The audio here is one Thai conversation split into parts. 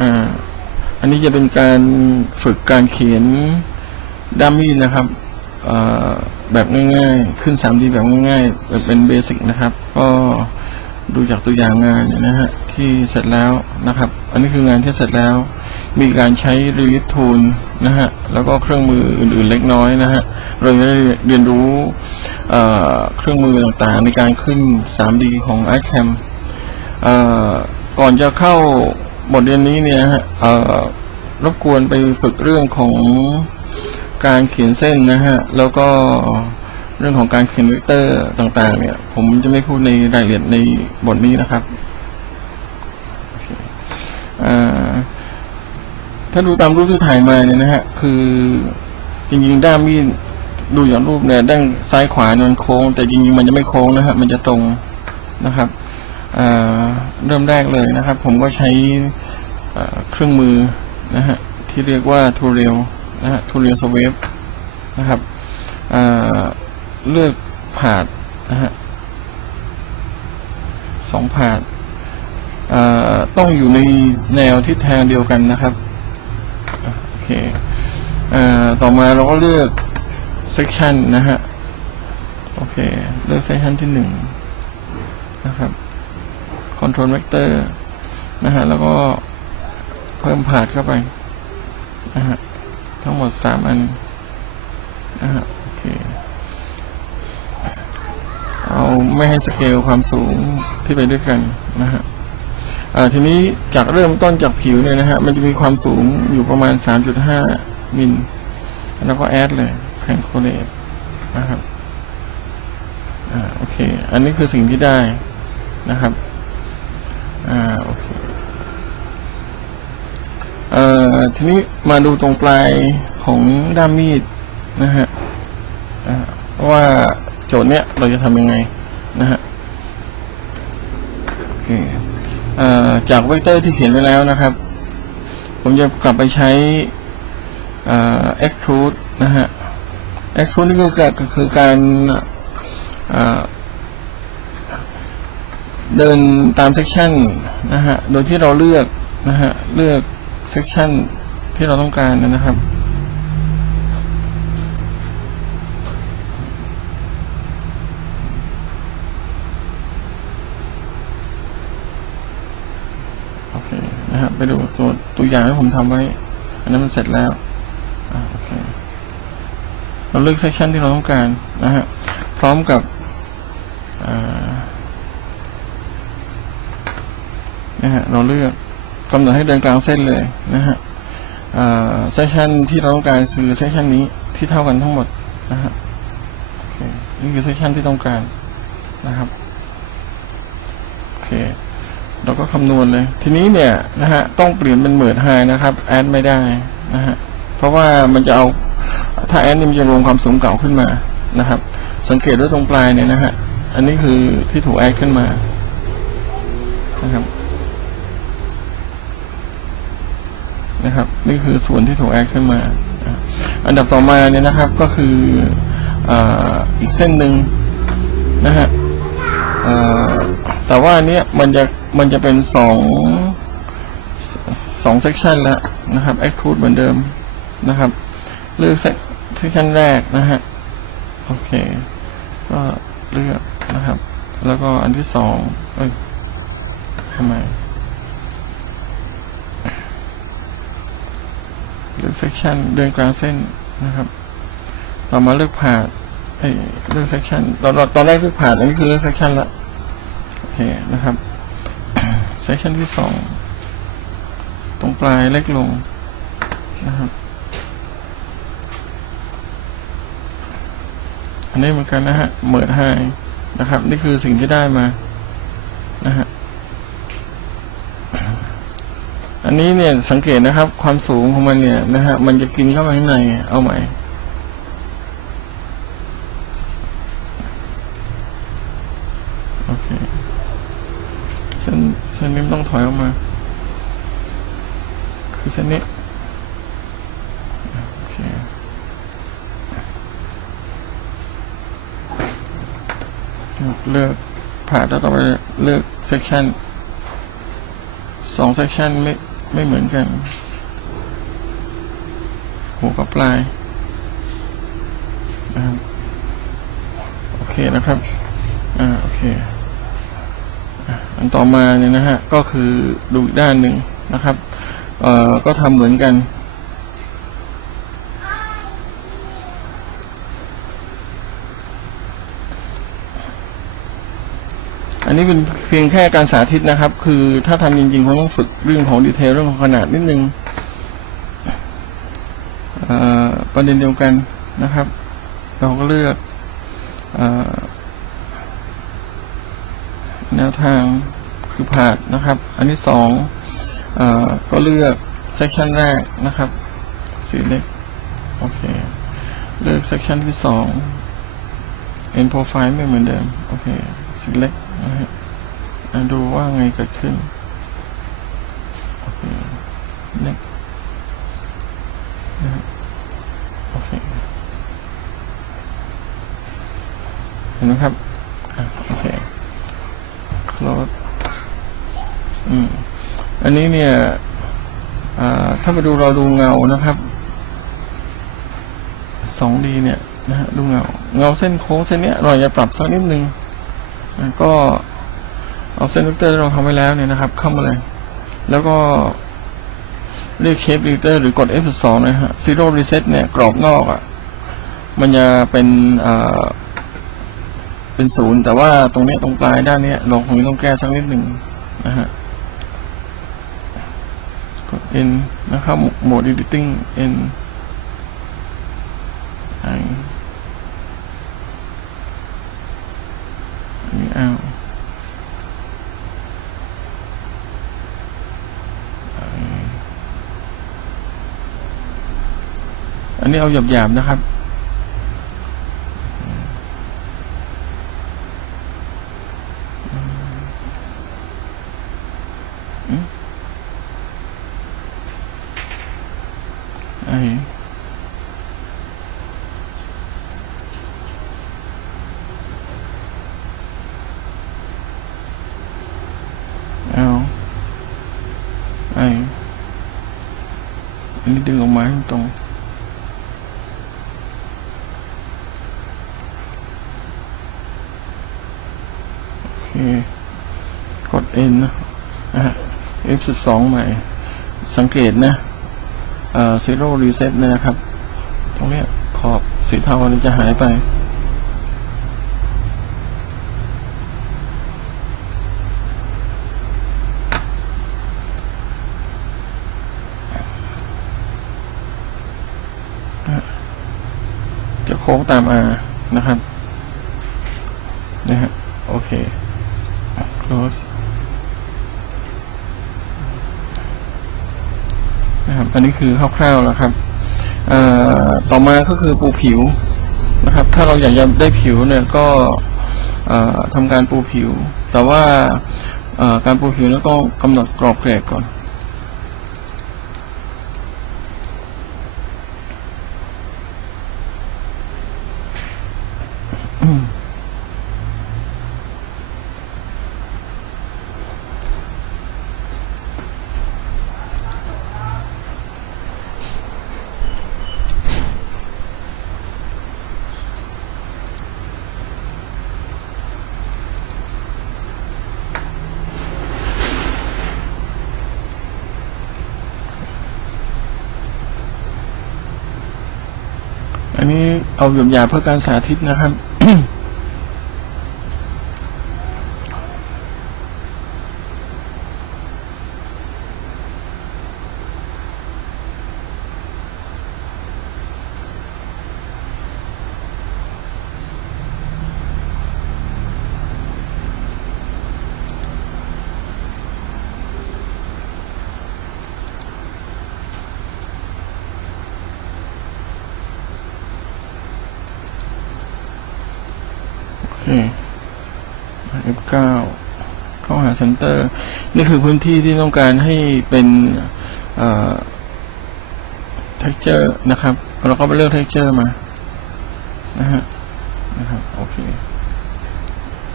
อ่าอันนี้จะเป็นการฝึกการเขียนดัมมี่นะครับแบบง่ายๆ ขึ้น 3D แบบง่ายๆแบบเป็นเบสิกนะครับ ก็ดูจากตัวอย่างงานนะฮะที่เสร็จแล้วนะครับ อันนี้คืองานที่เสร็จแล้ว มีการใช้ Release Tool นะฮะแล้วก็เครื่องมืออื่นๆเล็กน้อยนะฮะเราจะได้เรียนรู้เครื่องมือต่างๆในการขึ้น 3D ของ iCam ก่อนจะเข้า บทเรียนนี้เนี่ยฮะรบกวนไปฝึกเรื่องของการเขียนเส้นนะฮะ แล้วก็เรื่องของการเขียนเวกเตอร์ต่างๆ เนี่ย ผมจะไม่พูดในรายละเอียดในบทนี้นะครับถ้าดูตามรูปที่ถ่ายมาเนี่ยนะฮะ คือจริงๆด้ามมีดดูอย่างรูปเนี่ยด้านซ้ายขวาเนี่ยมันโค้ง แต่จริงๆมันจะไม่โค้งนะฮะ มันจะตรงนะครับ เริ่มแรกเลยนะครับ ผมก็ใช้เครื่องมือนะฮะที่เรียกว่า t o r e l นะฮะ t o r e l Swift นะครับอ่าเลือกผาดนะฮะสองผาดต้องอยู่ในแนวทิศทางเดียวกันนะครับโอเคอ่าต่อมาเราก็เลือก section นะฮะ โอเค เลือก section ที่หนึ่งนะครับ control vector นะฮะ แล้วก็เพิ่มผาดเข้าไปนะฮะ ทั้งหมดสามอันนะฮะ โอเค เอาไม่ให้สเกลความสูงที่ไปด้วยกันนะฮะอ่าทีนี้จากเริ่มต้นจากผิวเนี่ยนะฮะ มันจะมีความสูงอยู่ประมาณ 3.5 มิล แล้วก็แอดเลยแคนโคเลตนะครับ อ่า โอเค อันนี้คือสิ่งที่ได้นะครับ อ่าโอเคเอ่อทีนี้มาดูตรงปลายของด้ามมีดนะฮะว่าโจทย์เนี้ยเราจะทำยังไงนะฮะจากเวกเตอร์ที่เขียนไว้แล้วนะครับ ผมจะกลับไปใช้เอ่อ extrude นะฮะ extrude นี่ก็คือการ เดินตามเซกชันนะฮะ โดยที่เราเลือกนะฮะ เลือกเซกชันที่เราต้องการนะครับ โอเคนะฮะ ไปดูตัวตัวอย่างที่ผมทำไว้ อันนั้นมันเสร็จแล้วอโอเค เราเลือกเซกชันที่เราต้องการนะฮะ พร้อมกับอ่า นะฮะเราเลือกกำหนดให้เดินกลางเส้นเลยนะฮะเซสชันที่เราต้องการคือเซสชันนี้ที่เท่ากันทั้งหมดนะฮะนี่คือเซสชันที่ต้องการนะครับโอเคเราก็คำนวณเลย ทีนี้เนี่ยนะฮะต้องเปลี่ยนเป็นเมิดไฮนะครับแอดไม่ได้นะฮะเพราะว่ามันจะเอาถ้าแอดนี่มันจะรวมความสูงเก่าขึ้นมานะครับ สังเกตด้ว่าตรงปลายเนี่ยนะฮะอันนี้คือที่ถูกแอดขึ้นมานะครับ นะครับ นี่คือส่วนที่ถูกแอดขึ้นมา อันดับต่อมาเนี่ยนะครับก็คืออ,อีกเส้นหนึ่งนะฮะแต่ว่าอันเนี้ยมันจะมันจะเป็นสองสองเซกชันแล้วนะครับ extrude เหมือนเดิมนะครับ เลือกเซกชันแรกนะฮะโอเค ก็เลือกนะครับ แล้วก็อันที่สองเอ้ยทำไม เลือก section เดินกลางเส้นนะครับ ต่อมาเลือกผ่าเอ้เลือก section ตอนตอนแรกเลือกผ่าอันนี้คือเลือก section ละโอเคนะครับ section ที่สองตรงปลายเล็กลงนะครับอันนี้เหมือนกันนะฮะเหมิดให้นะครับ นี่คือสิ่งที่ได้มานะฮะ อั นนี้เนี่ยสังเกตนะครับ ความสูงของมันเนี่ยนะฮะมันจะกินเข้าไปข้างในเอาใหม่โอเคเส้นเส้นนี้มต้องถอยออกมา คือเส้นนี้โอเคเลือกผ่านแล้วต่อไปเลือก section สอง section ไม่ ไม่เหมือนกัน หัวกับปลายนะครับโอเคนะครับ อ่า โอเค อันต่อมาเนี่ยนะฮะ ก็คือดูอีกด้านหนึ่งนะครับ เอ่อ ก็ทำเหมือนกัน อันนี้เป็นเพียงแค่การสาธิตนะครับ คือถ้าทำจริงๆคงต้องฝึกเรื่องของดีเทลเรื่องของขนาดนิดนึงประเด็นเดียวกันนะครับ เราก็เลือกแนวทางคือผ่าดนะครับ อันที่สองอก็เลือกเซสชันแรกนะครับสีเล็กโอเค เลือกเซสชันที่สอง end profile ไม่เหมือนเดิม โอเคสี นะฮะดูว่าไงเกิดขึ้น โอเค next นะฮะโอเค เห็นไหมครับอโอเค close อืม อันนี้เนี่ยอ่าถ้าไปดูเราดูเงานะครับ 2D เนี่ยนะฮะดูเงา เงาเส้นโค้งเส้นเนี้ยเราจะปรับสักนิดนึง ก็เอาเส้นเวกเตอร์ที่เราทำไว้แล้วเนี่ยนะครับ เข้ามาเลย แล้วก็เรียก shape editor หรือกด F12 นะฮะ zero reset เนี่ย กรอบนอกอะ มันจะเป็นอ่าเป็นศูนย์แต่ว่าตรงนี้ตรงปลายด้านเนี้ยเราคงต้องแก้สักนิดหนึ่งนะฮะ กด N นะครับ mode editing N อันนี้เอาอันนี้เอาหยาบๆนะครับไอ L I อันนี้ดึงออกมาให้ตรง โอเค กด N นะอะ F12 ใหม่ สังเกตนะเอ่อ zero reset นะครับ ตรงนี้ขอบสีเทานี่จะหายไป โค้งตาม R นะครับนะฮะโอเค close นะครับอันนี้คือคร่าวๆแล้วครับต่อมาก็คือปูผิวนะครับ ถ้าเราอยากจะได้ผิวเนี่ยก็ทำการปูผิว แต่ว่าการปูผิวแล้วต้องกำหนดกรอบเกรดก่อน อันนี้เอาหยมยาเพื่อการสาธิตนะครับ โอ เค F9 เข้าหาเซนเตอร์ นี่คือพื้นที่ที่ต้องการให้เป็นเอ่อ texture นะครับ เราก็ไปเลือก texture มา นะฮะ นะครับ โอเค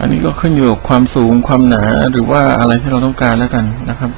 อันนี้ก็ขึ้นอยู่กับความสูงความหนาหรือว่าอะไรที่เราต้องการแล้วกันนะครับ